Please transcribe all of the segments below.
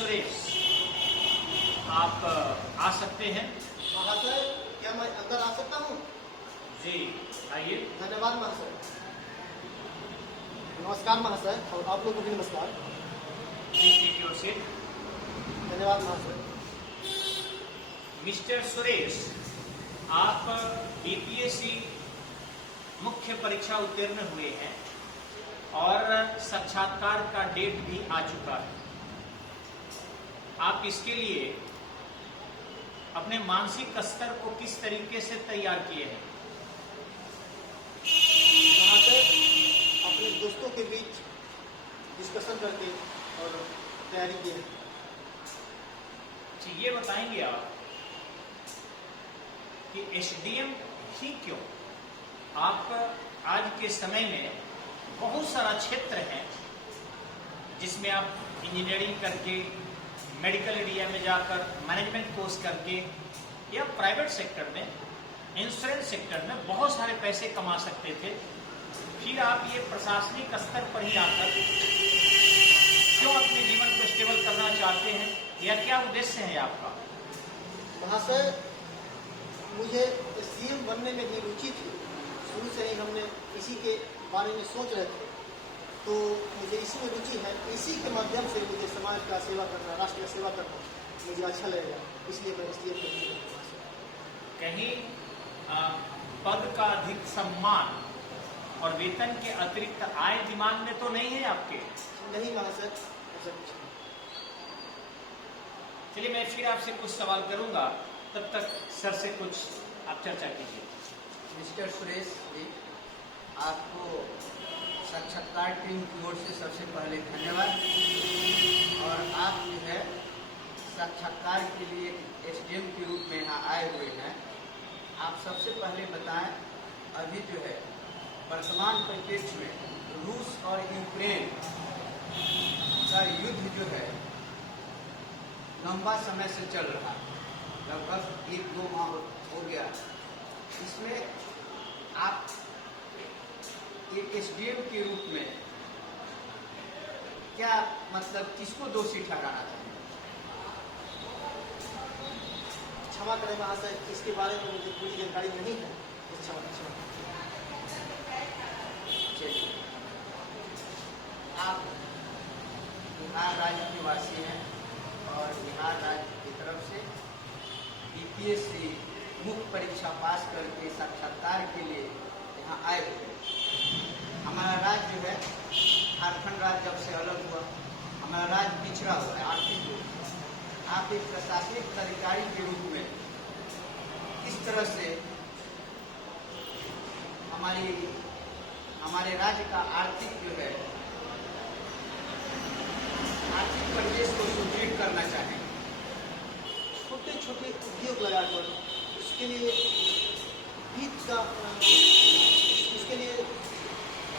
सुरेश, आप आ सकते हैं। महाशय, क्या मैं अंदर आ सकता हूँ? जी आइए। धन्यवाद महाशय। नमस्कार महाशय, और आप लोगों को भी नमस्कार। Please take your seat. धन्यवाद महाशय। मिस्टर सुरेश, आप बीपीएससी मुख्य परीक्षा उत्तीर्ण हुए हैं और साक्षात्कार का डेट भी आ चुका है। आप इसके लिए अपने मानसिक स्तर को किस तरीके से तैयार किए हैं? महाशय, अपने दोस्तों के बीच डिस्कशन करके और तैयारी की है। जी, ये बताएंगे आप कि एसडीएम ही क्यों? आप आज के समय में बहुत सारा क्षेत्र है जिसमें आप इंजीनियरिंग करके, मेडिकल एरिया में जाकर, मैनेजमेंट कोर्स करके या प्राइवेट सेक्टर में, इंश्योरेंस सेक्टर में बहुत सारे पैसे कमा सकते थे। फिर आप ये प्रशासनिक स्तर पर ही आकर क्यों अपने जीवन को स्टेबल करना चाहते हैं, या क्या उद्देश्य है आपका? महाशय, मुझे सीएम बनने में भी रुचि थी। शुरू से ही हमने इसी के बारे में सोच रहे थे, तो मुझे इसी में रुचि है। इसी के माध्यम से मुझे समाज का सेवा करना, राष्ट्र का सेवा करना मुझे अच्छा लगेगा, इसलिए मैं इसलिए कहीं पद का अधिक सम्मान और वेतन के अतिरिक्त आय दिमाग में तो नहीं है आपके? नहीं महाशय, ऐसा कुछ नहीं। चलिए, मैं फिर आपसे कुछ सवाल करूंगा, तब तक सर से कुछ आप चर्चा कीजिए। मिस्टर सुरेश जी, आपको साक्षात्कार टीम की ओर से सबसे पहले धन्यवाद। और आप जो है साक्षात्कार के लिए एसडीएम के रूप में यहाँ आए हुए हैं। आप सबसे पहले बताएं, अभी जो है वर्तमान परिप्रेक्ष्य में रूस और यूक्रेन का युद्ध जो है लंबा समय से चल रहा है, लगभग 1-2 माह हो गया। इसमें आप एक एसडीएम के रूप में क्या मतलब किसको दोषी ठहराना चाहिए? क्षमा करें महाशय, इसके बारे में मुझे पूरी जानकारी नहीं है। क्षमा। चलिए, आप बिहार राज्य के वासी हैं और बिहार राज्य की तरफ से बीपीएससी मुख्य परीक्षा पास करके साक्षात्कार के लिए यहाँ आए हुए। हमारा राज्य जो है, झारखंड राज्य जब से अलग हुआ, हमारा राज्य पिछड़ा हुआ है आर्थिक रूप से। आप एक प्रशासनिक अधिकारी के रूप में किस तरह से हमारे राज्य का आर्थिक जो है आर्थिक परिवेश को सुदृढ़ करना चाहेंगे? छोटे छोटे उद्योग लगाकर उसके लिए हित का, उसके लिए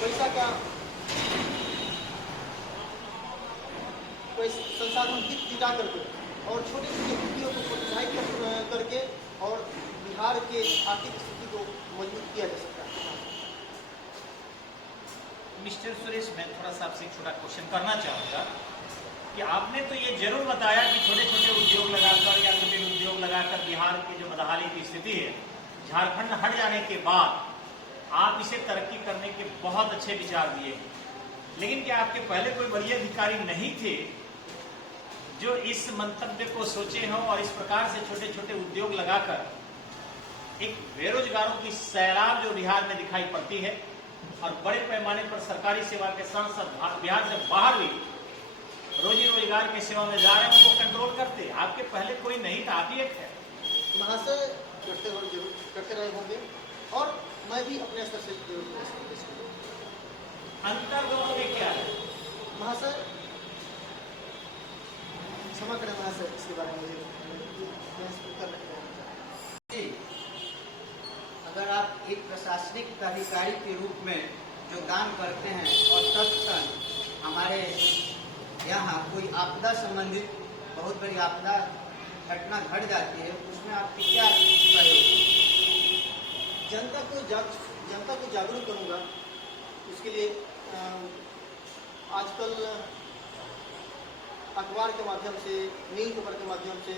पैसा का संसाधन हित जुटा करके और छोटे छोटे उद्योग को प्रोत्साहित करके और बिहार के आर्थिक स्थिति को मजबूत किया जा सकता है। मिस्टर सुरेश, मैं थोड़ा सा आपसे एक छोटा क्वेश्चन करना चाहूँगा कि आपने तो ये जरूर बताया कि छोटे छोटे उद्योग लगाकर या छोटे उद्योग लगाकर बिहार की जो बदहाली की स्थिति है, झारखंड हट जाने के बाद आप इसे तरक्की करने के बहुत अच्छे विचार दिए हैं। लेकिन क्या आपके पहले कोई वरीय अधिकारी नहीं थे जो इस मंतव्य को सोचे हों और इस प्रकार से छोटे छोटे उद्योग लगाकर एक बेरोजगारों की सैलाब जो बिहार में दिखाई पड़ती है और बड़े पैमाने पर सरकारी सेवा के साथ साथ बिहार से बाहर भी रोजी रोजगार की सेवा में जा रहे हैं, उनको कंट्रोल करते? आपके पहले कोई नहीं था, आप ही एक है। महाशय, करते रहे होंगे और मैं भी अपने स्तर से अंतर दोनों में क्या है? महाशय, क्षमा करें महाशय, इसके बारे में उत्तर नहीं जी, अगर आप एक प्रशासनिक अधिकारी के रूप में जो काम करते हैं और तत्क्षण हमारे यहाँ कोई आपदा संबंधित बहुत बड़ी आपदा घटना घट जाती है, उसमें आपकी क्या सहयोग? जनता को जागरूक करूंगा। उसके लिए आजकल अखबार के माध्यम से, न्यूज़ पेपर के माध्यम से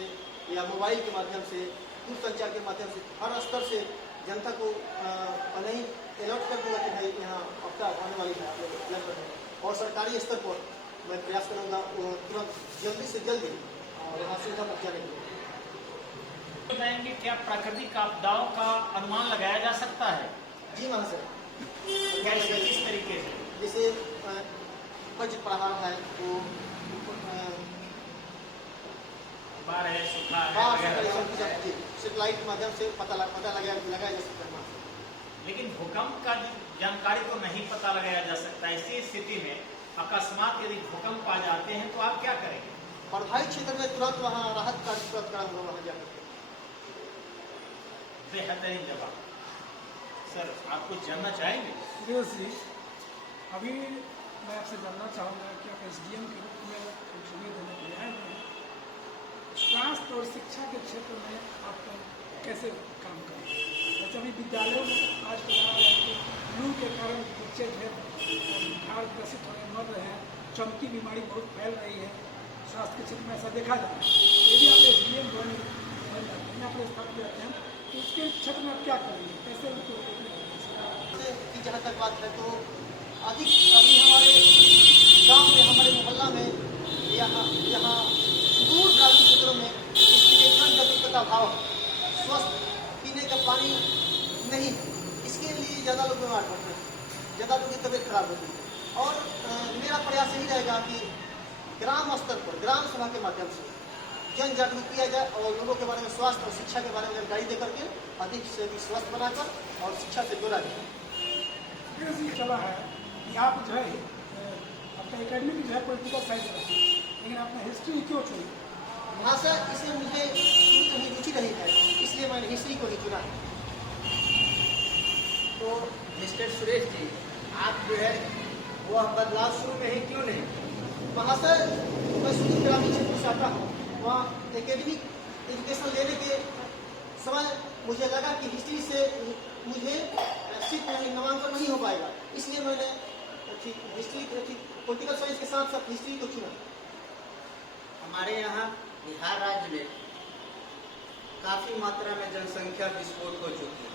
या मोबाइल के माध्यम से, दूरसंचार के माध्यम से हर स्तर से जनता को नहीं अलर्ट कर दूंगा कि भाई यहाँ आपदा आने वाली है, आप लोग अलर्ट रहें। और सरकारी स्तर पर मैं प्रयास करूँगा तुरंत जल्दी से जल्दी और यहाँ सुविधा पहुँचाने के लिए। बताएंगे क्या प्राकृतिक आपदाओं का अनुमान लगाया जा सकता है? जी महाशय, कैसे, किस तरीके से? जैसे वज्र प्रहार है, वो बाढ़ है, सूखा है बाढ़ वगैरह। सेटेलाइट के माध्यम से पता लगाया जा सकता है। लेकिन भूकंप का जानकारी तो नहीं पता लगाया जा सकता। ऐसी स्थिति में अकस्मात यदि भूकंप आ जाते हैं तो आप क्या करेंगे? प्रभावित क्षेत्र में तुरंत वहाँ राहत कार्य तुरंत कराऊंगा वहाँ जाकर। बेहतरीन जवाब। सर, आप कुछ जानना चाहेंगे? सुरेश जी, अभी मैं आपसे जानना चाहूँगा कि आप एसडीएम के रूप में इंटरव्यू देने के लिए आए हैं, स्वास्थ्य और शिक्षा के क्षेत्र में आप कैसे काम करेंगे? जैसे अभी विद्यालयों में आज कहा है कि लू के कारण बच्चे जो है बुखार ग्रसित होने मर रहे हैं, चमकी बीमारी बहुत फैल रही है, स्वास्थ्य के क्षेत्र में ऐसा देखा जाता है। यदि आप एसडीएम बन जाते हैं, आप स्थापित रहते हैं, तो उसके क्षेत्र में आप क्या करेंगे, कैसे उनको की जहाँ तक बात है तो अधिक अभी हमारे गांव में, हमारे मोहल्ला में, यहाँ सुदूर ग्रामीण क्षेत्रों में इसकी एकदम जरूरत का अभाव है। स्वस्थ पीने का पानी नहीं, इसके लिए ज़्यादा लोग बीमार पड़ते हैं, ज़्यादा लोगों की तबीयत खराब होती है। और मेरा प्रयास यही रहेगा कि ग्राम स्तर पर ग्राम सभा के माध्यम से जन जागरूक किया जाए और लोगों के बारे में, स्वास्थ्य और शिक्षा के बारे में जानकारी दे करके अधिक से अधिक स्वस्थ बनाकर और शिक्षा से जोड़ा जाए। चला है कि आप जो है आपका एकेडमिक जो है पॉलिटिकल साइंस रहा है, लेकिन आपने हिस्ट्री क्यों चुनी? हाँ सर, इसमें मुझे शुरू से ही रुचि रही है, इसलिए मैंने हिस्ट्री को ही चुना है। तो मिस्टर सुरेश जी, आप जो है वह बदलाव शुरू में ही क्यों नहीं? महाशय, मैं सुदूर ग्रामीण क्षेत्र से आता हूँ, वहाँ एकेडमिक एजुकेशन लेने के समय मुझे लगा कि हिस्ट्री से मुझे सिर्फ नामांकन नहीं हो पाएगा, इसलिए मैंने हिस्ट्री पॉलिटिकल साइंस के साथ साथ हिस्ट्री को चुना। हमारे यहाँ बिहार राज्य में काफ़ी मात्रा में जनसंख्या विस्फोट हो चुकी है,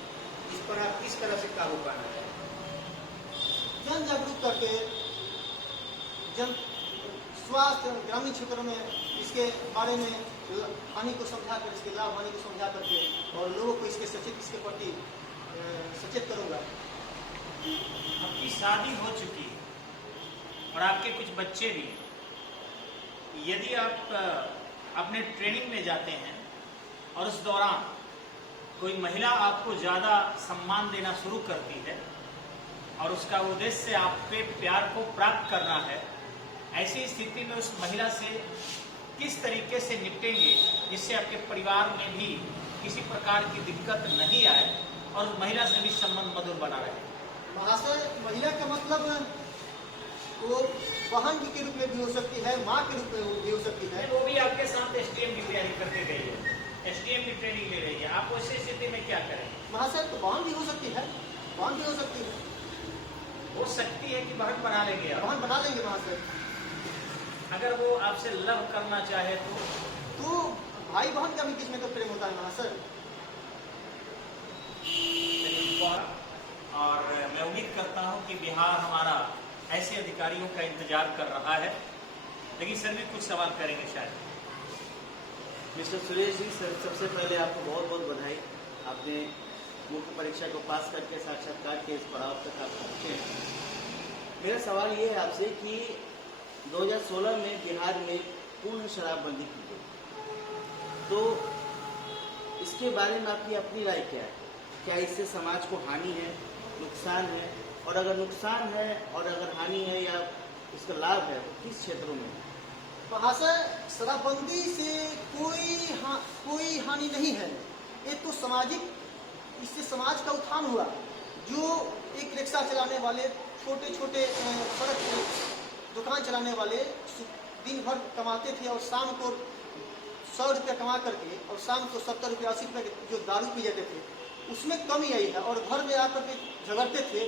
इस पर आप किस तरह से काबू पाना चाहेंगे? जन जागरूक करके, जन स्वास्थ्य ग्रामीण क्षेत्रों में इसके बारे में हानि को समझाकर, इसके लाभ हानि को समझा करके और लोगों को इसके प्रति सचेत करूँगा। आपकी शादी हो चुकी है और आपके कुछ बच्चे भी हैं। यदि आप अपने ट्रेनिंग में जाते हैं और उस दौरान कोई महिला आपको ज़्यादा सम्मान देना शुरू करती है और उसका उद्देश्य आप पे प्यार को प्राप्त करना है, ऐसी स्थिति में उस महिला से किस तरीके से निपटेंगे जिससे आपके परिवार में भी किसी प्रकार की दिक्कत नहीं आए और उस महिला से भी संबंध मधुर बना रहे? महाशय, महिला का मतलब वो बहन के रूप में भी हो सकती है, माँ के रूप में भी हो सकती है। वो भी आपके साथ एसडीएम की तैयारी करके गई है, एसडीएम की ट्रेनिंग ले रही है, आप उसी स्थिति में क्या करें? महाशय, तो बहन भी हो सकती है, बहन भी हो सकती है, हो सकती है कि बहन बना लेंगे आप? बहन बना लेंगे महाशय। अगर वो आपसे लव करना चाहे तो भाई बहन का भी बीच में तो प्रेम होता है महाशय। और मैं उम्मीद करता हूं कि बिहार हमारा ऐसे अधिकारियों का इंतजार कर रहा है। लेकिन सर भी कुछ सवाल करेंगे शायद। मिस्टर सुरेश जी, सर सबसे पहले आपको बहुत बहुत बधाई। आपने मुख्य परीक्षा को पास करके साक्षात्कार के इस पड़ाव तक आप पहुँचे हैं। मेरा सवाल ये है आपसे कि 2016 में बिहार में पूर्ण शराबबंदी की गई, तो इसके बारे में आपकी अपनी राय क्या है? क्या इससे समाज को हानि है, नुकसान है? और अगर नुकसान है और अगर हानि है या इसका लाभ है तो किस क्षेत्रों में? महाशय, शराबबंदी से कोई हानि नहीं है। ये तो सामाजिक, इससे समाज का उत्थान हुआ। जो एक रिक्शा चलाने वाले, छोटे छोटे सड़क दुकान चलाने वाले दिन भर कमाते थे और शाम को 100 रुपया कमा करके और शाम को 70 रुपया 80 रुपये जो दारू पी जाते थे, उसमें कमी आई है। और घर में आकर के झगड़ते थे,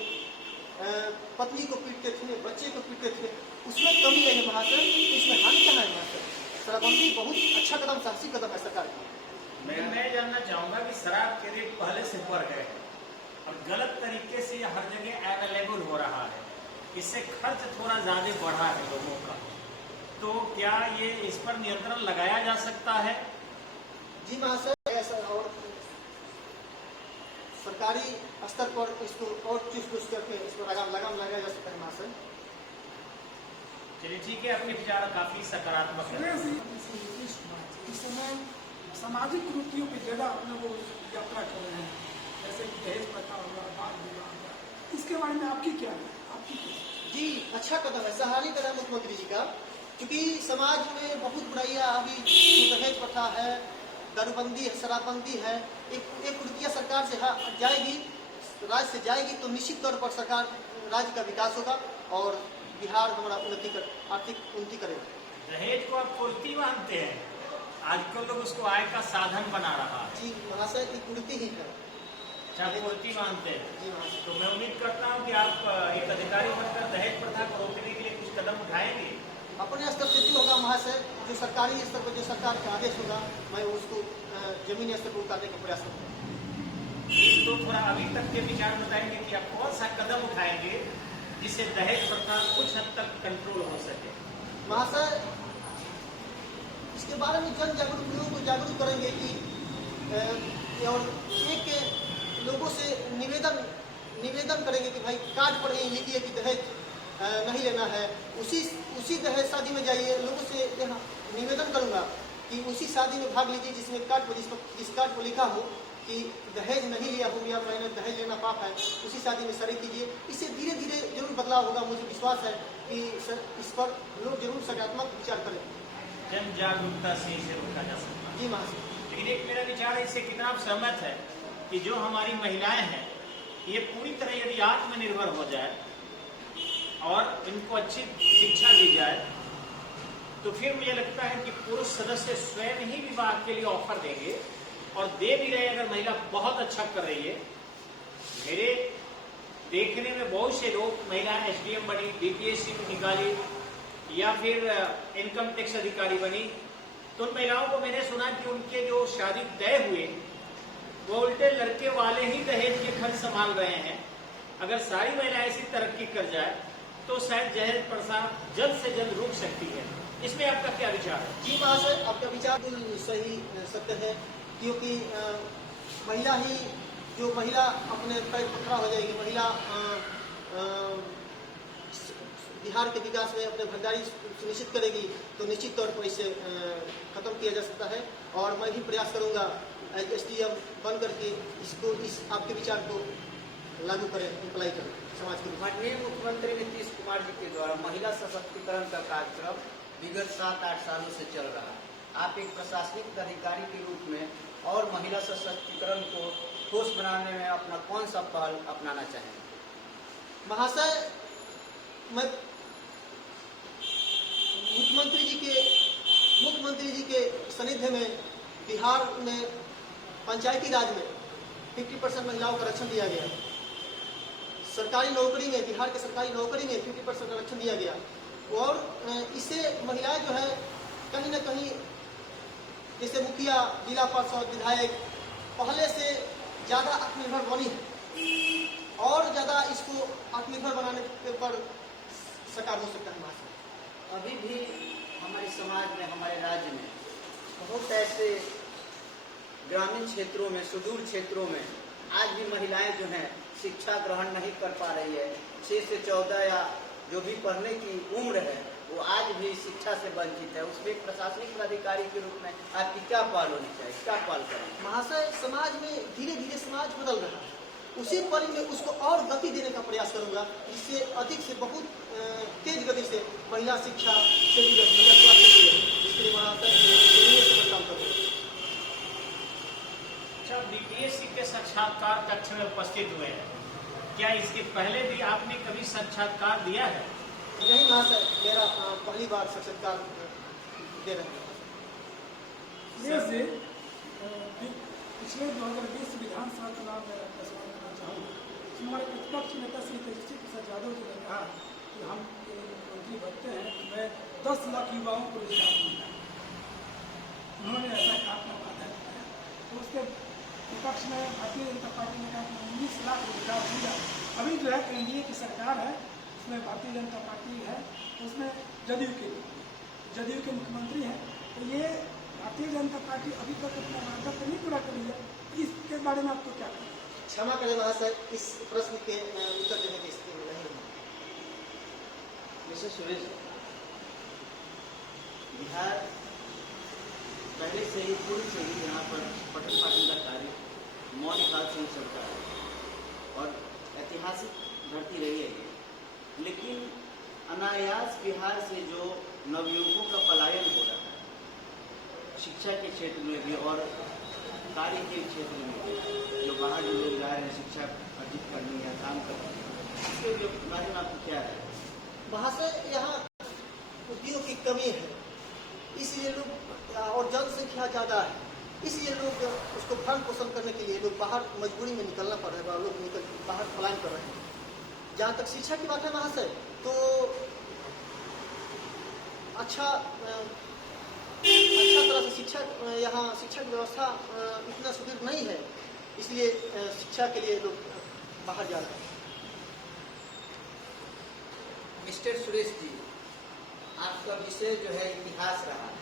पत्नी को पीटते थे, बच्चे को पीटते थे, उसमें कमी आई है महाशय। इसमें हानि कहाँ है महाशय? शराबबंदी बहुत अच्छा कदम, साहसी कदम है सरकार की। मैं जानना चाहूंगा कि शराब के रेट पहले से बढ़ गए हैं और गलत तरीके से हर जगह अवेलेबल हो रहा है, इससे खर्च थोड़ा ज्यादा बढ़ा है लोगों का, तो क्या ये इस पर नियंत्रण लगाया जा सकता है? जी महाशय, ऐसा और सरकारी स्तर पर इसको और चुस्त करके इस पर लगाम लगाया जा सकता है महाशय। चलिए ठीक है, अपने विचार काफी सकारात्मक है। इस समय सामाजिक कुरीतियों पे ज्यादा अपने वो यात्रा कर रहे हैं, जैसे कि दहेज प्रथा हुआ, बाल विवाह हुआ, इसके बारे में आपकी क्या है? आपकी क्या? जी अच्छा कदम है, सराहनीय कदम मुख्यमंत्री जी का, क्योंकि समाज में बहुत बुराइयां अभी जो दहेज प्रथा है, दारूबंदी है, शराबबंदी है, एक कुरीतियाँ सरकार से जाएगी, राज्य से जाएगी तो निश्चित तौर पर सरकार राज्य का विकास होगा और बिहार हमारा आर्थिक उन्नति करेगा। दहेज को आप कुरीति मानते हैं? आजकल लोग उसको आय का साधन बना रहा है। जी महाशय, की कुरीति ही है। अच्छा, कुरीति मानते हैं? जी महाशय। तो मैं उम्मीद करता हूँ कि आप एक अधिकारी बनकर दहेज प्रथा को रोकने के लिए कुछ कदम उठाएंगे। अपने स्तर से भी होगा महाशय, जो सरकारी स्तर पर जो सरकार का आदेश होगा, मैं उसको जमीनी स्तर पर उतारने का प्रयास करूँगा। तो थोड़ा अभी तक के विचार बताएंगे कि आप कौन सा कदम उठाएंगे जिससे दहेज प्रथा कुछ हद तक कंट्रोल हो सके? महाशय, इसके बारे में जन जागरूक लोगों को जागरूक करेंगे कि और एक लोगों से निवेदन करेंगे कि भाई कार्ड पर नहीं लिखिए कि दहेज नहीं लेना है, उसी दहेज शादी में जाइए। लोगों से निवेदन करूंगा कि उसी शादी में भाग लीजिए जिसमें कार्ड पर जिस कार्ड पर लिखा हो कि दहेज नहीं लिया हो या मैंने दहेज लेना पाप है, उसी शादी में शरीक कीजिए। इससे धीरे धीरे जरूर बदलाव होगा। मुझे विश्वास है कि इस पर लोग जरूर सकारात्मक विचार करें। जन जागरूकता से इसे रोका जा सकता है। जी महाशय। लेकिन एक मेरा विचार है, इससे कितना आप सहमत है कि जो हमारी महिलाएं हैं ये पूरी तरह यदि आत्मनिर्भर हो जाए और इनको अच्छी शिक्षा दी जाए तो फिर मुझे लगता है कि पुरुष सदस्य स्वयं ही विवाह के लिए ऑफर देंगे और दे भी रहे। अगर महिला बहुत अच्छा कर रही है, मेरे देखने में बहुत से लोग महिला एसडीएम बनी, बीपीएससी में निकाली या फिर इनकम टैक्स अधिकारी बनी, तो उन महिलाओं को मैंने सुना कि उनके जो शादी तय हुए वो उल्टे लड़के वाले ही दहेज के खर्च संभाल रहे हैं। अगर सारी महिलाएं ऐसी तरक्की कर जाए तो शायद दहेज प्रथा जल्द से जल्द रुक सकती है। इसमें आपका क्या विचार है? जी महाशय, आपका विचार बिल्कुल सही सत्य है, क्योंकि महिला अपने पैर पर खड़ा हो जाएगी, महिला बिहार के विकास में अपने भागीदारी सुनिश्चित करेगी, तो निश्चित तौर पर इसे खत्म किया जा सकता है। और मैं भी प्रयास करूंगा एसडीएम बन करके इस आपके विचार को लागू करें, अप्लाई करें समाज के। माननीय मुख्यमंत्री नीतीश कुमार जी के द्वारा महिला सशक्तिकरण का कार्यक्रम विगत 7-8 सालों से चल रहा है। आप एक प्रशासनिक अधिकारी के रूप में और महिला सशक्तिकरण को ठोस बनाने में अपना कौन सा पहल अपनाना चाहेंगे? महाशय, मैं मुख्यमंत्री जी के सानिध्य में बिहार में पंचायती राज में 50% महिलाओं का आरक्षण दिया गया। सरकारी नौकरी में, बिहार के सरकारी नौकरी में 50% आरक्षण दिया गया और इससे महिलाएं जो है कहीं ना कहीं, जैसे मुखिया, जिला पार्षद, विधायक पहले से ज़्यादा आत्मनिर्भर बनी है और ज़्यादा इसको आत्मनिर्भर बनाने पर साकार हो सकता है। अभी भी हमारे समाज में, हमारे राज्य में बहुत ऐसे ग्रामीण क्षेत्रों में, सुदूर क्षेत्रों में आज भी महिलाएं जो हैं शिक्षा ग्रहण नहीं कर पा रही है। 6 से 14 या जो भी पढ़ने की उम्र है वो आज भी शिक्षा से वंचित है। उसमें एक प्रशासनिक अधिकारी के रूप में आपकी क्या पहल होनी चाहिए, क्या पहल करें? महाशय, समाज में धीरे धीरे समाज बदल रहा है, उसी पल में उसको और गति देने का प्रयास करूंगा, जिससे अधिक से बहुत तेज गति से महिला शिक्षा से जुड़े, महिला स्वास्थ्य से जुड़े, इसके लिए महाशय काम करूँगा। अच्छा, बीपीएससी के साक्षात्कार कक्ष में उपस्थित हुए हैं, क्या इसके पहले भी आपने कभी साक्षात्कार दिया है? नहीं महाशय, मेरा पहली बार साक्षात्कार दे रहे हैं। जैसे पिछले 2020 विधानसभा चुनाव में सवाल करना चाहूँगा। हमारे प्रतिपक्ष नेता श्री तेजस्वी प्रसाद यादव जी ने कहा कि हम मुख्यमंत्री बनते हैं तो मैं 10 लाख युवाओं को रोजगार दूंगा। उन्होंने ऐसा आपका वादा बताया, तो उसके विपक्ष में भारतीय जनता पार्टी ने कहा कि 19 लाख रोजगार दिया। अभी जो है एनडीए की सरकार है, उसमें भारतीय जनता पार्टी है, तो उसमें जदयू के मुख्यमंत्री हैं, तो ये भारतीय जनता पार्टी अभी तक अपना वादा तो नहीं पूरा करी है, इसके बारे में आपको क्या कहना है? क्षमा करें महाशय, इस प्रश्न के उत्तर देने की स्थिति में नहीं हूँ। मिस्टर सुरेश, बिहार पहले से ही पूर्व से ही यहाँ पर पठन पाठन का कार्य मौलिकाल से ही चलता है और ऐतिहासिक धरती रही है ये। लेकिन अनायास बिहार से जो नवयुवकों का पलायन हो रहा है शिक्षा के क्षेत्र में भी और कार्य के क्षेत्र में भी, जो बाहर जो लोग जा रहे हैं शिक्षा अर्जित करने या काम करने, इसके बारे में आपको क्या है? महाशय, यहाँ उद्योग की कमी है, इसलिए लोग, और जनसंख्या ज़्यादा है, इसलिए लोग उसको भरण पोषण करने के लिए लोग बाहर मजबूरी में निकलना पड़ रहा है, लोग बाहर पलायन कर रहे हैं। जहाँ तक शिक्षा की बात है महाशय, तो अच्छा तरह से शिक्षा, यहाँ शिक्षा की व्यवस्था इतना सुदृढ़ नहीं है, इसलिए शिक्षा के लिए लोग बाहर जा रहे हैं। मिस्टर सुरेश जी, आपका विषय जो है इतिहास रहा है।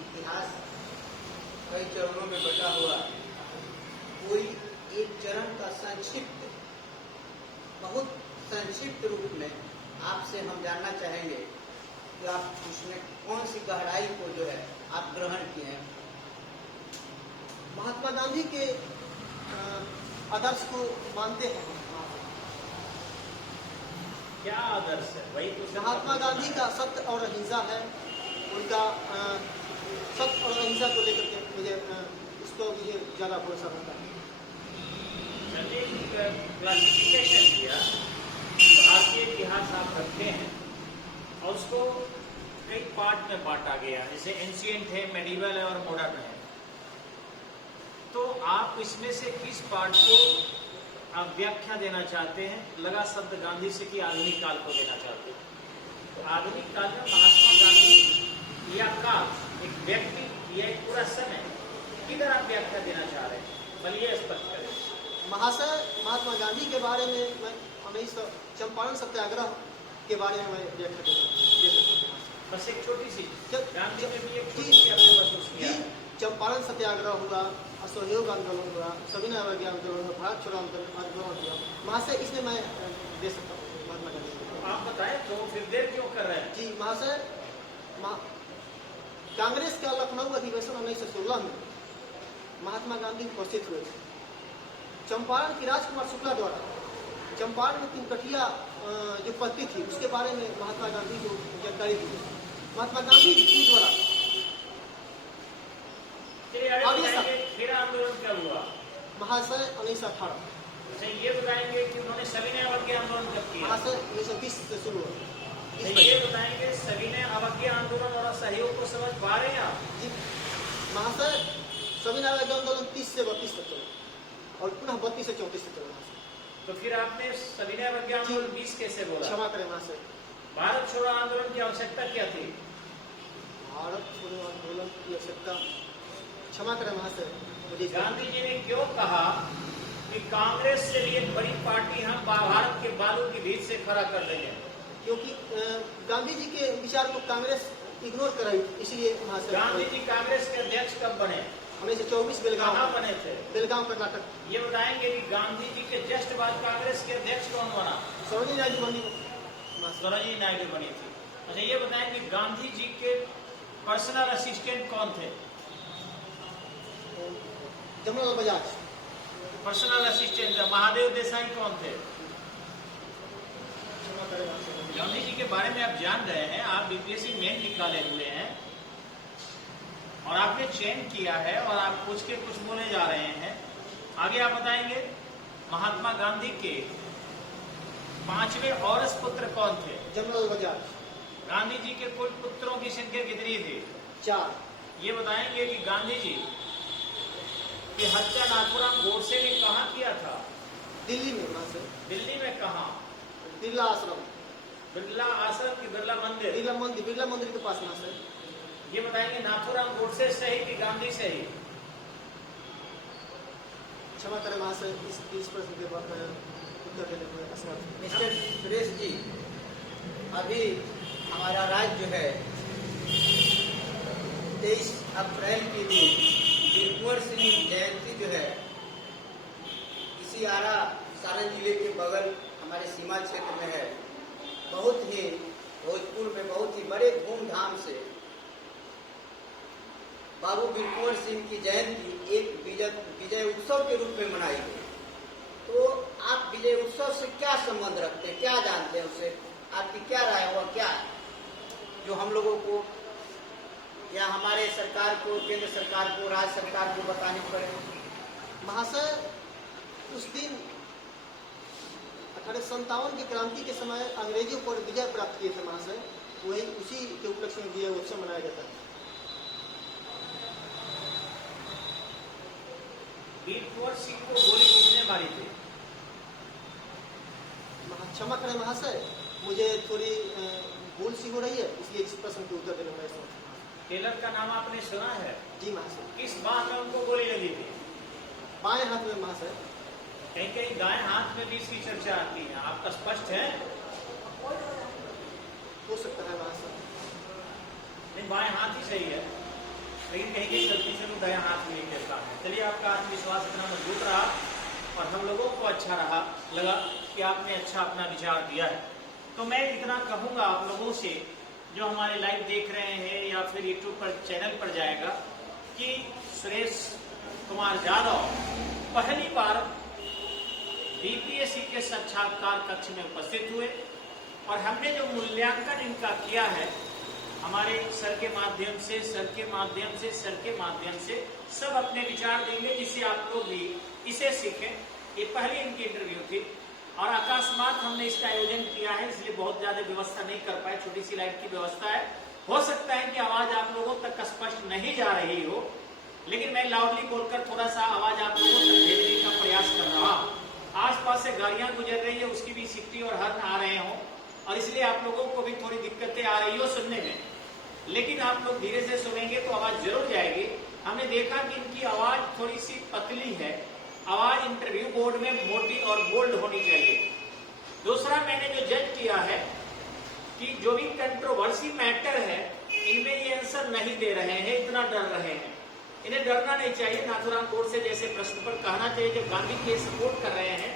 इतिहास कई चरणों में बटा हुआ, कोई एक चरण का बहुत संक्षिप्त रूप में आपसे हम जानना चाहेंगे कि आप उसमें कौन सी गहराई को जो है आप ग्रहण किए हैं। महात्मा गांधी के आदर्श को मानते हैं। क्या आदर्श है वही तो। महात्मा गांधी का सत्य और अहिंसा है, उनका सत्य और अहिंसा को लेकर के मुझे ज़्यादा भरोसा होता है। क्लासिफिकेशन किया, भारतीय इतिहास आप रखते हैं और उसको कई पार्ट में बांटा गया, जैसे एंशिएंट है, मेडिवल है और मॉडर्न है। तो आप इसमें से किस पार्ट को आप व्याख्या देना चाहते हैं? लगा शब्द गांधी से कि आधुनिक काल को देना चाहते हैं, तो आधुनिक काल में महात्मा गांधी या काल, एक व्यक्ति या एक पूरा समय, किधर आप व्याख्या देना चाह रहे हैं? बलिए स्पष्ट करें। महाशय, महात्मा गांधी के बारे में मैं चंपारण सत्याग्रह के बारे में मैं व्याख्या दे सकता हूँ। बस एक छोटी सी, गांधी में भी एक जी, छोटी सी आपने महसूस किया। चंपारण सत्याग्रह हुआ, असहयोग आंदोलन हुआ, सविनय अवज्ञा आंदोलन हुआ, भारत छोड़ो आंदोलन हुआ। महाशय, इसमें मैं दे सकता हूँ महात्मा गांधी को। आप बताएं तो फिर देर क्यों कर रहे हैं? जी महाशय, कांग्रेस का लखनऊ अधिवेशन 1916 में महात्मा गांधी उपस्थित हुए थे। चंपारण की राजकुमार शुक्ला द्वारा चंपारण में 3 कठिया जो पत्ती थी उसके बारे में महात्मा गांधी को जानकारी दी। महात्मा गांधी जी द्वारा खेड़ा आंदोलन क्या हुआ? महाशय 1918। अच्छा, ये बताएंगे कि उन्होंने सविनय अवज्ञा आंदोलन कब किया? महाशय 1920 से शुरू हुआ। अच्छा, ये बताएंगे सविनय अवज्ञा आंदोलन और असहयोग को समझ पा रहे हैं आप? जी महाशय, सविनय अवज्ञा आंदोलन 30 से 32 तक चला और पुनः 32 से 34 तक चला। तो फिर आपने सविनय अवज्ञा आंदोलन 20 कैसे बोला? क्षमा करें महाशय। भारत छोड़ो आंदोलन की आवश्यकता क्या थी? भारत छोड़ो आंदोलन की आवश्यकता, क्षमा करें महाशय, मुझे गांधी जी ने क्यों कहा कि कांग्रेस से भी एक बड़ी पार्टी हम भारत के बालू की भीड़ से खड़ा कर देंगे? क्योंकि गांधी जी के विचार को कांग्रेस इग्नोर कर रही थी, इसलिए महाशय। गांधी जी कांग्रेस के अध्यक्ष कब बने? 1924 बेलगांव कहाँ बने थे? बेलगांव कर्नाटक। ये बताएंगे कि गांधी जी के जस्ट बाद कांग्रेस के अध्यक्ष कौन बना? सरोजिनी नायडू बनी। सरोजिनी नायडू बनी थी। अच्छा, ये बताएं कि गांधी जी के पर्सनल असिस्टेंट कौन थे? जमनालाल बजाज। पर्सनल असिस्टेंट महादेव देसाई कौन थे? गांधी जी के बारे में आप जान रहे हैं, आप बीपीएससी मेन निकाले हुए हैं और आपने चयन किया है और आप कुछ के कुछ बोले जा रहे हैं। आगे आप बताएंगे महात्मा गांधी के 5वें औरस पुत्र कौन थे? जमनालाल बजाज। गांधी जी के कुल पुत्रों की संख्या कितनी थी? 4। ये बताएंगे कि गांधी जी की हत्या नाथूराम गोडसे ने कहाँ किया था? दिल्ली में महाशय। दिल्ली में कहाँ? बिरला आश्रम। बिरला आश्रम की बिरला मंदिर? बिरला मंदिर के पास महाशय। ये बताएंगे नाथूराम गोडसे सही कि गांधी सही? क्षमा करें महाशय, इस प्रश्न के बाद मैं उत्तर देने में असमर्थ हूं। मिस्टर सुरेश जी, अभी हमारा राज्य जो है 23 अप्रैल के दिन वीर कुंवर सिंह जयंती जो है इसी आरा सारण जिले के बगल हमारे सीमा क्षेत्र में है। बहुत ही भोजपुर में बहुत ही बड़े धूमधाम से बाबू वीर कुंवर सिंह की जयंती एक विजय उत्सव के रूप में मनाई गई। तो आप विजय उत्सव से क्या संबंध रखते हैं, क्या जानते हैं उससे, आपकी क्या राय हुआ, क्या जो हम लोगों को या हमारे सरकार को, केंद्र सरकार को, राज्य सरकार को बतानी पड़े? महाशय, उस दिन 1857 की क्रांति के समय अंग्रेजों पर विजय प्राप्त किए थे महाशय, वही उसी के उपलक्ष्य में विजय उत्सव मनाया जाता है। वीर कुंवर सिंह को गोली किसने मारी थी? क्षमा करें महाशय, मुझे थोड़ी भूल सी हो रही है, इसलिए इस प्रश्न के उत्तर देने में असमर्थ हूं। टेलर का नाम आपने सुना है? जी महाशय। किस बाह में उनको गोली लगी थी? बाएं हाथ में महाशय। कहीं कहीं दाएं हाथ में भी इसकी चर्चा आती है, आपका स्पष्ट है? हो सकता है महाशय। नहीं, बाएं हाथ ही सही है, लेकिन कहीं कहीं गलती से लोग दाएं हाथ में नहीं देता है। चलिए, आपका आत्मविश्वास इतना मजबूत रहा और हम लोगों को अच्छा लगा कि आपने अच्छा अपना विचार दिया है। तो मैं इतना कहूंगा आप लोगों से, जो हमारे लाइव देख रहे हैं या फिर यूट्यूब पर चैनल पर जाएगा, कि सुरेश कुमार यादव पहली बार बीपीएससी के साक्षात्कार कक्ष में उपस्थित हुए और हमने जो मूल्यांकन इनका किया है हमारे सर के माध्यम से सब अपने विचार देंगे, जिससे आप लोग भी इसे सीखें। ये पहली इनकी इंटरव्यू थी और अकस्मात हमने इसका आयोजन किया है, इसलिए बहुत ज्यादा व्यवस्था नहीं कर पाए, छोटी सी लाइट की व्यवस्था है। हो सकता है कि आवाज आप लोगों तक स्पष्ट नहीं जा रही हो, लेकिन मैं लाउडली बोलकर थोड़ा सा आवाज आप लोगों तक भेजने का प्रयास कर रहा हूँ। आसपास से गाड़ियां गुजर रही है, उसकी भी सिटी और हर्न आ रहे हों और इसलिए आप लोगों को भी थोड़ी दिक्कतें आ रही हो सुनने में, लेकिन आप लोग धीरे से सुनेंगे तो आवाज जरूर जाएगी। हमने देखा कि इनकी आवाज थोड़ी सी पतली है, आवाज इंटरव्यू बोर्ड में मोटी और बोल्ड होनी चाहिए। दूसरा, मैंने जो जज किया है कि जो भी कंट्रोवर्सी मैटर है इनमें ये आंसर नहीं दे रहे हैं, इतना डर रहे हैं। इन्हें डरना नहीं चाहिए। नाथूराम गोडसे जैसे प्रश्न पर कहना चाहिए, जब गांधी के सपोर्ट कर रहे हैं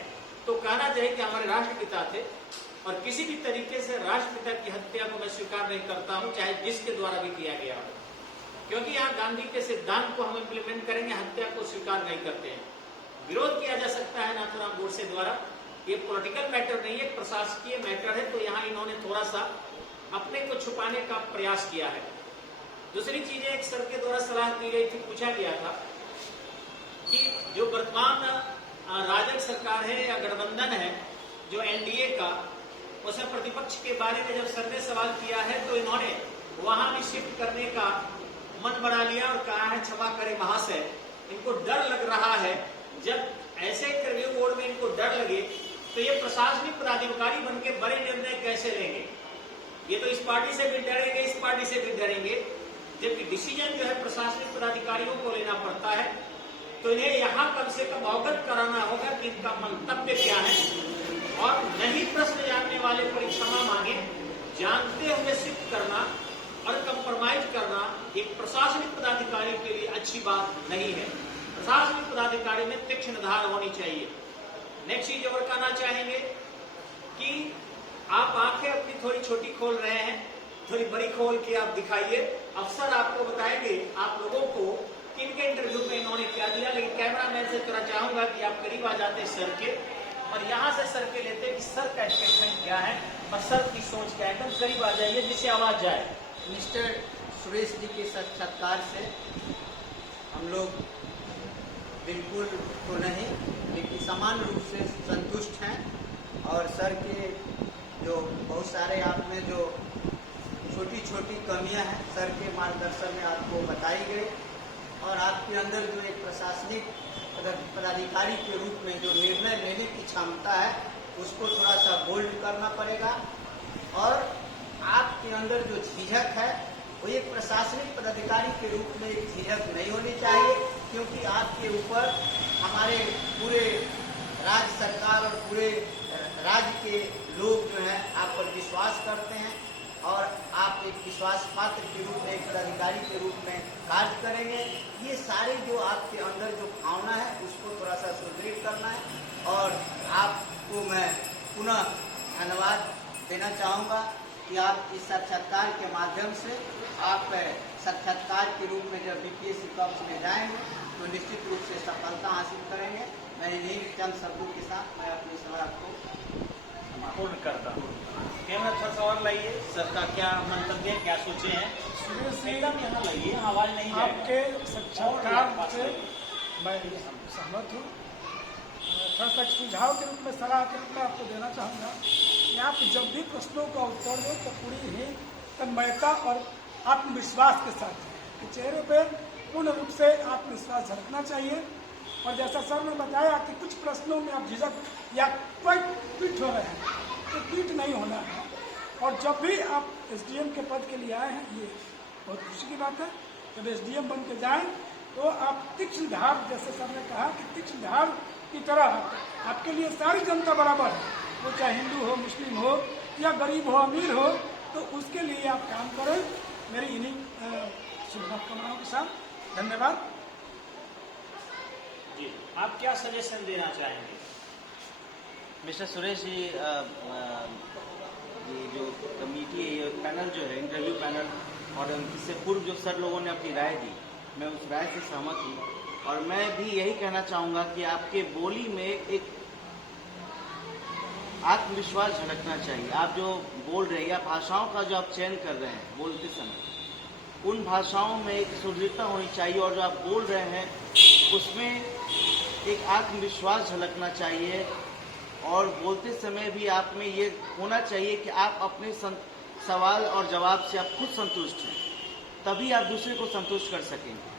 तो कहना चाहिए कि हमारे राष्ट्रपिता थे और किसी भी तरीके से राष्ट्रपिता की हत्या को मैं स्वीकार नहीं करता हूं, चाहे जिसके द्वारा भी किया गया हो, क्योंकि यहाँ गांधी के सिद्धांत को हम इम्प्लीमेंट करेंगे, हत्या को स्वीकार नहीं करते हैं। विरोध किया जा सकता है नाथूराम गोडसे द्वारा, ये पॉलिटिकल मैटर नहीं है, प्रशासकीय मैटर है, तो यहाँ इन्होंने थोड़ा सा अपने को छुपाने का प्रयास किया है। दूसरी चीजें, एक सर के द्वारा सलाह दी गई थी, पूछा गया था कि जो वर्तमान राजग सरकार है या गठबंधन है जो एनडीए का, उसमें प्रतिपक्ष के बारे में जब सर ने सवाल किया है तो इन्होंने वहां भी शिफ्ट करने का मन बना लिया और कहा है, क्षमा करें महाशय, इनको डर लग रहा है। जब ऐसे इंटरव्यू बोर्ड में इनको डर लगे तो ये प्रशासनिक पदाधिकारी बन के बड़े निर्णय कैसे लेंगे? ये तो इस पार्टी से भी डरेंगे, इस पार्टी से भी डरेंगे, जबकि डिसीजन जो है प्रशासनिक पदाधिकारियों को लेना पड़ता है। तो इन्हें यहाँ कम से कम अवगत कराना होगा कि इनका मंतव्य क्या है और नहीं प्रश्न जानने वाले पर क्षमा मांगे, जानते हुए सिद्ध करना और कंप्रोमाइज करना एक प्रशासनिक पदाधिकारी के लिए अच्छी बात नहीं है। प्रशासनिक पदाधिकारी में तीक्ष्ण धार होनी चाहिए। नेक्स्ट चीज और कहना चाहेंगे कि आप आंखें अपनी थोड़ी छोटी खोल रहे हैं, थोड़ी बड़ी खोल के आप दिखाइए। अफसर आपको बताएंगे आप लोगों को किनके इंटरव्यू में इन्होंने क्या दिया, लेकिन कैमरामैन से थोड़ा चाहूंगा कि आप करीब आ जाते सर के और यहाँ से सर के लेते कि सर का स्टेटमेंट क्या है और सर की सोच क्या है। एकदम करीब आ जाइए जिससे आवाज जाए। मिस्टर सुरेश जी के साक्षात्कार से हम लोग बिल्कुल तो नहीं, लेकिन सामान्य रूप से संतुष्ट हैं और सर के जो बहुत सारे आप में जो छोटी छोटी कमियां हैं सर के मार्गदर्शन में आपको बताई गई और आपके अंदर जो एक प्रशासनिक पदाधिकारी के रूप में जो निर्णय लेने की क्षमता है उसको थोड़ा सा बोल्ड करना पड़ेगा और आपके अंदर जो झिझक है वो एक प्रशासनिक पदाधिकारी के रूप में एक झिझक नहीं होनी चाहिए, क्योंकि आपके ऊपर हमारे पूरे राज्य सरकार और पूरे राज्य के लोग जो है आप पर विश्वास करते हैं और आप एक विश्वास पात्र के रूप में, एक पदाधिकारी के रूप में कार्य करेंगे। ये सारे जो आपके अंदर जो भावना है उसको थोड़ा सा सुदृढ़ करना है और आपको मैं पुनः धन्यवाद देना चाहूँगा कि आप इस साक्षात्कार के माध्यम से आप साक्षात्कार के रूप में जब बीपीएससी कक्ष में जाएंगे तो निश्चित रूप से सफलता हासिल करेंगे। मैं इन्हीं चंद शब्दों के साथ मैं अपनी सवाल को पूर्ण करता हूँ। कैमरा अच्छा सवाल लाइए, सर का क्या मंतव्य है, क्या सोचे हैं? सुरेश जी, एकदम यहाँ लाइए, आवाज नहीं जाएगा। आपके साक्षात्कार से मैं सहमत हूँ। थोड़ा सा सुझाव के रूप में, सलाह के रूप में आपको देना चाहूँगा कि आप जब भी प्रश्नों का उत्तर दें तो पूरी ही तन्मयता और आत्मविश्वास के साथ कि चेहरे पर पूर्ण रूप से आत्मविश्वास झलकना चाहिए। और जैसा सर ने बताया कि कुछ प्रश्नों में आप झिझक या कोई पीठ हो रहे हैं तो पीठ नहीं होना है। और जब भी आप एसडीएम के पद के लिए आए हैं, ये बहुत खुशी की बात है। जब एसडीएम बन के जाएँ तो आप तीक्ष्ण धार, जैसे सर ने कहा कि तीक्ष्ण धार की तरह आपके लिए सारी जनता बराबर है, वो चाहे हिंदू हो, मुस्लिम हो या गरीब हो, अमीर हो, तो उसके लिए आप काम करें। मेरी इन्हीं शुभकामनाओं के साथ धन्यवाद जी। आप क्या सजेशन देना चाहेंगे? मिस्टर सुरेश जी, ये जो कमेटी है, ये पैनल जो है, इंटरव्यू पैनल, और इससे पूर्व जो सर लोगों ने अपनी राय दी, मैं उस राय से सहमत हूँ। और मैं भी यही कहना चाहूँगा कि आपके बोली में एक आत्मविश्वास झलकना चाहिए। आप जो बोल रहे हैं या भाषाओं का जो आप चयन कर रहे हैं बोलते समय, उन भाषाओं में एक सुदृढ़ता होनी चाहिए और जो आप बोल रहे हैं उसमें एक आत्मविश्वास झलकना चाहिए। और बोलते समय भी आप में ये होना चाहिए कि आप अपने सवाल और जवाब से आप खुद संतुष्ट हैं, तभी आप दूसरे को संतुष्ट कर सकेंगे।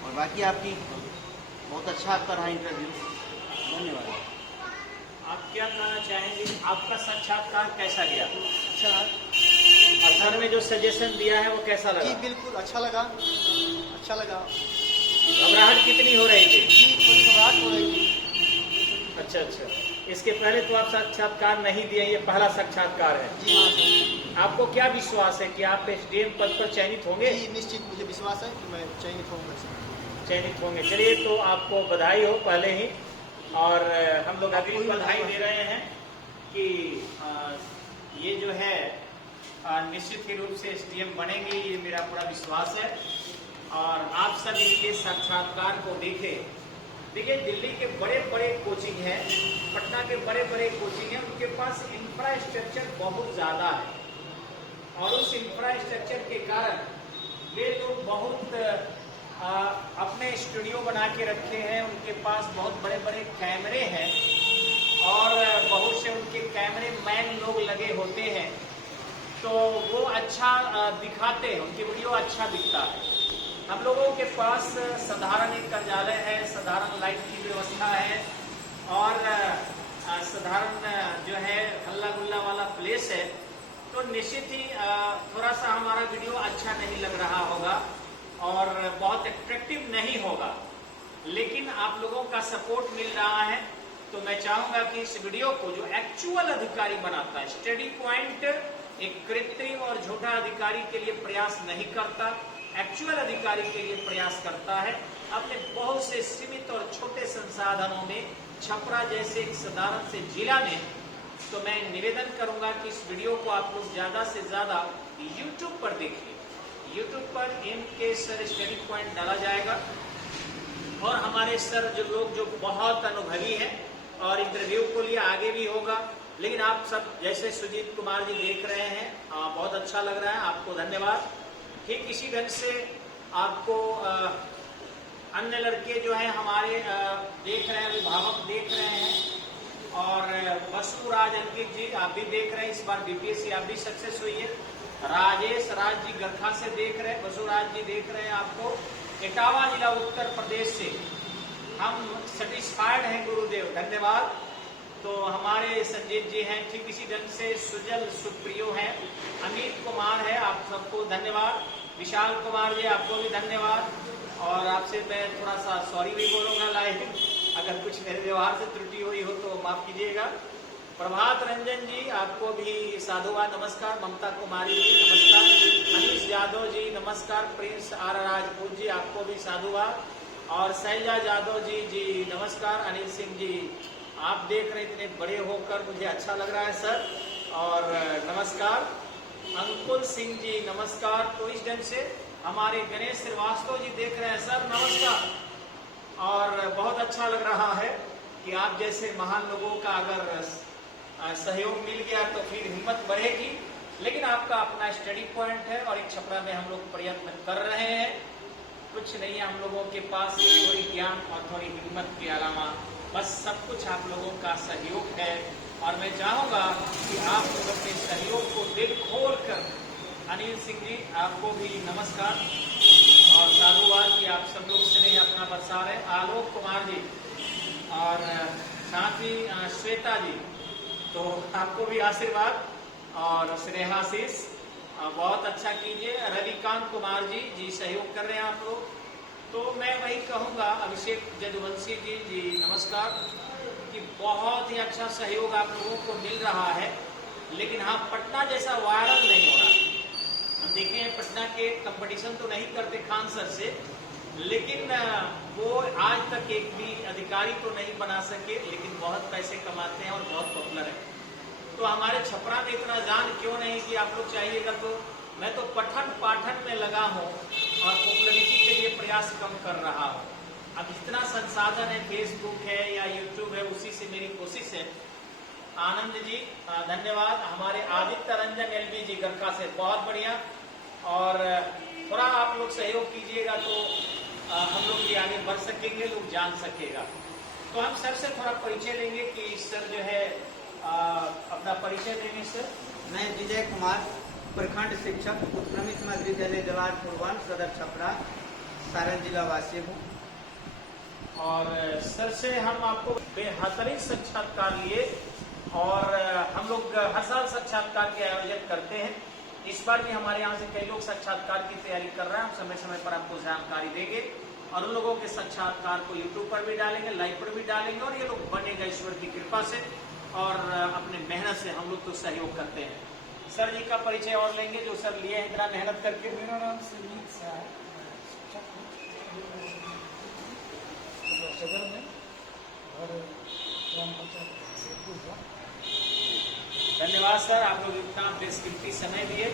और बाकी आपकी बहुत अच्छा आपका रहा इंटरव्यू, धन्यवाद। आप क्या कहना चाहेंगे? आपका साक्षात्कार कैसा गया? अच्छा, और सर ने जो सजेशन दिया है वो कैसा जी लगा? बिल्कुल अच्छा लगा, अच्छा लगा। घबराहट कितनी हो रही थी? जी थोड़ी घबराहट हो रही थी। अच्छा। इसके पहले तो आप साक्षात्कार नहीं दिए, ये पहला साक्षात्कार है। जी हाँ सर। आपको क्या विश्वास है कि आप एसडीएम पद पर चयनित होंगे? जी निश्चित मुझे विश्वास है कि मैं चयनित होऊंगा सर। चयनित होंगे। चलिए, तो आपको बधाई हो पहले ही। और हम लोग अगली बधाई दे रहे हैं कि ये जो है निश्चित ही रूप से एसडीएम बनेंगे, ये मेरा पूरा विश्वास है। और आप सब इनके साक्षात्कार को देखें। देखिए, दिल्ली के बड़े बड़े कोचिंग हैं, पटना के बड़े बड़े कोचिंग हैं, उनके पास इंफ्रास्ट्रक्चर बहुत ज़्यादा है। और उस इंफ्रास्ट्रक्चर के कारण वे लोग बहुत अपने स्टूडियो बना के रखे हैं, उनके पास बहुत बड़े बड़े कैमरे हैं और बहुत से उनके कैमरे मैन लोग लगे होते हैं, तो वो अच्छा दिखाते हैं, उनकी वीडियो अच्छा दिखता है। हम लोगों के पास साधारण एक कार्यालय है, साधारण लाइट की व्यवस्था है और साधारण जो है हल्ला गुल्ला वाला प्लेस है, तो निश्चित ही थोड़ा सा हमारा वीडियो अच्छा नहीं लग रहा होगा और बहुत अट्रैक्टिव नहीं होगा। लेकिन आप लोगों का सपोर्ट मिल रहा है, तो मैं चाहूंगा कि इस वीडियो को जो एक्चुअल अधिकारी बनाता है, स्टडी पॉइंट एक कृत्रिम और झूठा अधिकारी के लिए प्रयास नहीं करता, एक्चुअल अधिकारी के लिए प्रयास करता है। अपने बहुत से सीमित और छोटे संसाधनों में, छपरा जैसे एक साधारण से जिला में, तो मैं निवेदन करूंगा कि इस वीडियो को आप लोग ज्यादा से ज्यादा यूट्यूब पर देखिए। यूट्यूब पर इनके सर स्टडी पॉइंट डाला जाएगा और हमारे सर जो लोग जो बहुत अनुभवी हैं और इंटरव्यू को लिए आगे भी होगा। लेकिन आप सब जैसे सुजीत कुमार जी देख रहे हैं, बहुत अच्छा लग रहा है, आपको धन्यवाद। ठीक इसी ढंग से आपको अन्य लड़के जो हैं हमारे देख रहे हैं, अभिभावक देख रहे हैं और वसुराज अंकित जी आप भी देख रहे हैं, इस बार बीपीएससी आप भी सक्सेस हुई है। राजेश राज जी गरखा से देख रहे हैं, वसुराज जी देख रहे हैं आपको। इटावा जिला उत्तर प्रदेश से हम सेटिस्फाइड हैं गुरुदेव, धन्यवाद। तो हमारे संजीत जी हैं, ठीक इसी ढंग से सुजल सुप्रियो हैं, अमित कुमार कुमार है, आप सबको धन्यवाद। विशाल कुमार जी, आपको भी धन्यवाद। और आपसे मैं थोड़ा सा सॉरी भी बोलूँगा लाइव, अगर कुछ मेरे व्यवहार से त्रुटि हुई हो तो माफ़ कीजिएगा। प्रभात रंजन जी, आपको भी साधुवाद, नमस्कार। ममता कुमारी जी, नमस्कार। अनीश यादव जी, नमस्कार। प्रिंस आर राजपूत जी, आपको भी साधुवाद। और शैलजा यादव जी नमस्कार। अनिल सिंह जी, आप देख रहे इतने बड़े होकर, मुझे अच्छा लग रहा है सर, और नमस्कार। अंकुल सिंह जी नमस्कार। तो इस ढंग से हमारे गणेश श्रीवास्तव जी देख रहे हैं सर, नमस्कार। और बहुत अच्छा लग रहा है कि आप जैसे महान लोगों का अगर सहयोग मिल गया तो फिर हिम्मत बढ़ेगी। लेकिन आपका अपना स्टडी पॉइंट है और एक छपरा में हम लोग प्रयत्न कर रहे हैं। कुछ नहीं है हम लोगों के पास, थोड़ी ज्ञान और थोड़ी हिम्मत के अलावा बस सब कुछ आप लोगों का सहयोग है। और मैं चाहूँगा कि आप लोगों के सहयोग को दिल खोल कर, अनिल सिंह जी आपको भी नमस्कार और साधुवाद कि आप सब लोग स्नेह अपना बरसा रहे। आलोक कुमार जी और साथ ही श्वेता जी, तो आपको भी आशीर्वाद और स्नेहाशीष, बहुत अच्छा कीजिए। रविकांत कुमार जी सहयोग कर रहे हैं आप लोग। तो मैं वही कहूँगा, अभिषेक जदुवंशी जी नमस्कार, कि बहुत ही अच्छा सहयोग आप लोगों को मिल रहा है। लेकिन हाँ, पटना जैसा वायरल नहीं हो रहा है। हम देखें पटना के कंपटीशन तो नहीं करते खान सर से, लेकिन वो आज तक एक भी अधिकारी तो नहीं बना सके, लेकिन बहुत पैसे कमाते हैं और बहुत पॉपुलर है। तो हमारे छपरा में इतना जान क्यों नहीं कि आप लोग चाहिएगा तो मैं तो पठन पाठन में लगा हूँ और पॉपुलरिटी के लिए प्रयास कम कर रहा हूँ। अब जितना संसाधन है, फेसबुक है या यूट्यूब है, उसी से मेरी कोशिश है। आनंद जी धन्यवाद। हमारे आदित्य रंजन एलबी जी गरखा से, बहुत बढ़िया। और थोड़ा आप लोग सहयोग कीजिएगा तो हम लोग भी आगे बढ़ सकेंगे, लोग जान सकेगा। तो हम सर से थोड़ा परिचय लेंगे कि सर जो है अपना परिचय देंगे सर। मैं विजय कुमार, प्रखंड शिक्षक, उत्क्रमित मध्य विद्यालय जवाहरपुर 1 सदर छपरा, सारण जिला वासी हूँ। और सर से हम आपको बेहतरीन साक्षात्कार लिए, और हम लोग हर साल साक्षात्कार के आयोजन करते हैं। इस बार भी हमारे यहाँ से कई लोग साक्षात्कार की तैयारी कर रहे हैं। हम समय समय पर आपको जानकारी देंगे और उन लोगों के साक्षात्कार को यूट्यूब पर भी डालेंगे, लाइव पर भी डालेंगे, और ये लोग बनेगा ईश्वर की कृपा से और अपने मेहनत से। हम लोग तो सहयोग करते हैं। सर जी का परिचय और लेंगे जो सर लिए हैं इतना मेहनत करके। मेरा नाम संगीत शाह है, शिक्षक हूँ सदर में और ग्राम पंचायत शेरपुर का। धन्यवाद सर, आप लोग इतना बेसकीमती समय दिए।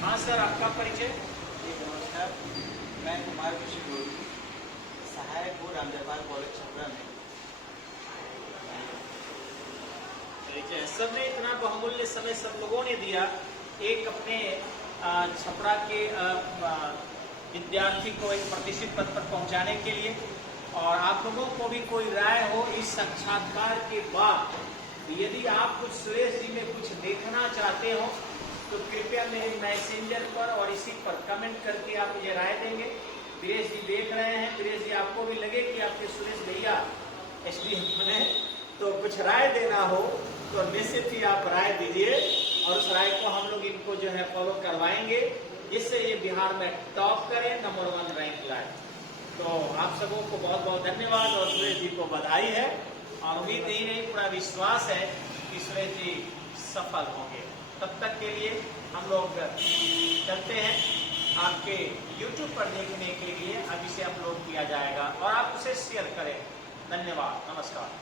हाँ सर, आपका परिचय। नमस्कार, मैं कुमार कृषि गुरु, सहायक हूँ रामजयपाल कॉलेज छपरा में। सबने इतना बहुमूल्य समय सब लोगों ने दिया एक अपने छपरा के विद्यार्थी को एक प्रतिष्ठित पद पर पहुंचाने के लिए। और आप लोगों को भी कोई राय हो इस साक्षात्कार के बाद, यदि आप कुछ सुरेश जी में कुछ देखना चाहते हो तो कृपया मेरे मैसेंजर पर और इसी पर कमेंट करके आप मुझे राय देंगे। वीरेश जी देख रहे हैं, वीरेश जी आपको भी लगे कि आपके सुरेश भैया एसडीएम बने तो कुछ राय देना हो तो निश्चित ही आप राय दीजिए, और उस राय को हम लोग इनको जो है फॉलो करवाएंगे, जिससे ये बिहार में टॉप करें, नंबर 1 रैंक लाए। तो आप सबों को बहुत बहुत धन्यवाद और सुरेश जी को बधाई है, और उम्मीद ही नहीं पूरा विश्वास है कि सुरेश जी सफल होंगे। तब तक के लिए हम लोग चलते हैं आपके YouTube पर देखने के लिए। अभी से अपलोड किया जाएगा और आप उसे शेयर करें। धन्यवाद, नमस्कार।